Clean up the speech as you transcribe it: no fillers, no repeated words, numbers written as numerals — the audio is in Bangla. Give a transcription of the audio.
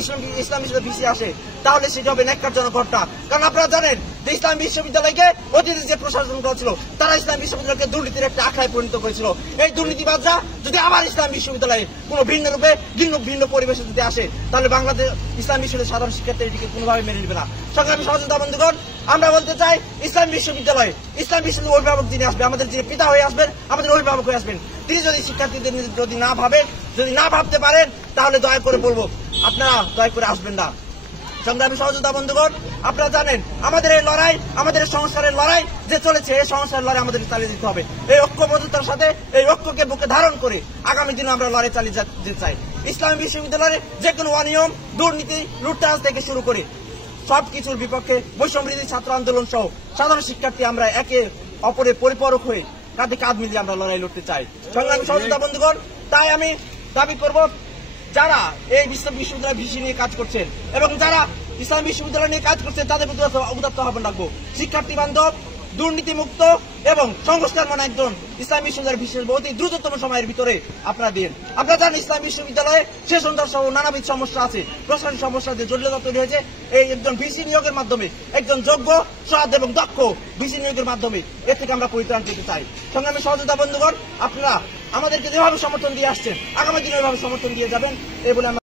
ইসলাম বিশ্ববিদ্যালয় ভিসি আসে, তাহলে সেটা হবে ন্যাক্কারজনক ঘটনা। কারণ আপনারা জানেন যে ইসলাম বিশ্ববিদ্যালয়কে অতীতে যে প্রশাসন করেছিল তারা ইসলাম বিশ্ববিদ্যালয়কে দুর্নীতির একটা আখড়ায় পরিণত করেছিল। এই দুর্নীতিবাজরা যদি আবার ইসলাম বিশ্ববিদ্যালয়ে কোনো ভিন্ন রূপে ভিন্ন পরিবেশে যদি আসে, তাহলে বাংলাদেশ ইসলাম বিশ্ববিদ্যালয়ের সাধারণ শিক্ষার্থী এটিকে কোনোভাবে মেনে নেবে না। সংগ্রামী সহযোদ্ধা বন্ধুগণ, আমরা বলতে চাই ইসলাম বিশ্ববিদ্যালয়ের অভিভাবক যিনি আসবে, আমাদের যিনি পিতা হয়ে আসবেন, আমাদের অভিভাবক হয়ে আসবেন, তিনি যদি শিক্ষার্থীদের যদি না ভাবতে পারেন, তাহলে দয়া করে বলবো আপনারা দয়া করে আসবেন না। সংগ্রামী সহযোদ্ধা বন্ধুগণ, আপনারা জানেন আমাদের এই লড়াই, আমাদের সংস্কারের লড়াই যে চলেছে, এই সংস্কারের লড়াই আমাদের চালিয়ে দিতে হবে। এই ঐক্যবদ্ধতার সাথে এই ঐক্যকে বুকে ধারণ করে আগামী দিনে আমরা লড়াই চালিয়ে যেতে চাই। ইসলামী বিশ্ববিদ্যালয়ে যে কোনো অনিয়ম, দুর্নীতি, লুটতরাজ থেকে শুরু করে সবকিছুর বিপক্ষে বৈষম্যবিরোধী ছাত্র আন্দোলন সহ সাধারণ শিক্ষার্থী আমরা একে অপরের পরিপূরক হয়ে কাঁধে কাঁধ মিলিয়ে আমরা লড়াই লড়তে চাই। সংগ্রামী সহযোদ্ধা বন্ধুগণ, তাই আমি দাবি করব, যারা এই বিশ্ববিদ্যালয় ভিসি নিয়ে কাজ করছেন এবং যারা ইসলাম বিশ্ববিদ্যালয় নিয়ে কাজ করছেন, তাদের প্রতি উদাত্ত আহ্বান রাখবো, শিক্ষার্থী বান্ধব, দুর্নীতিমুক্ত এবং সংস্কারমান একজন ইসলাম বিশ্ববিদ্যালয়ের ভিসি অতি দ্রুততম সময়ের ভিতরে আপনারা দিন। আপনারা জানেন ইসলাম বিশ্ববিদ্যালয়ে শেষ সন্ত্রাস সহ নানাবিধ সমস্যা আছে, প্রশাসনিক সমস্যা যে জটিলতা তৈরি হয়েছে, এই একজন ভিসি নিয়োগের মাধ্যমে, একজন যোগ্য, সৎ এবং দক্ষ ভিসি নিয়োগের মাধ্যমে এর থেকে আমরা পরিত্রাণ পেতে চাই। সংগ্রামী সহযোদ্ধা বন্ধুগণ, আপনারা আমাদেরকে যেভাবে সমর্থন দিয়ে আসছেন, আগামী দিনে এভাবে সমর্থন দিয়ে যাবেন এই বলে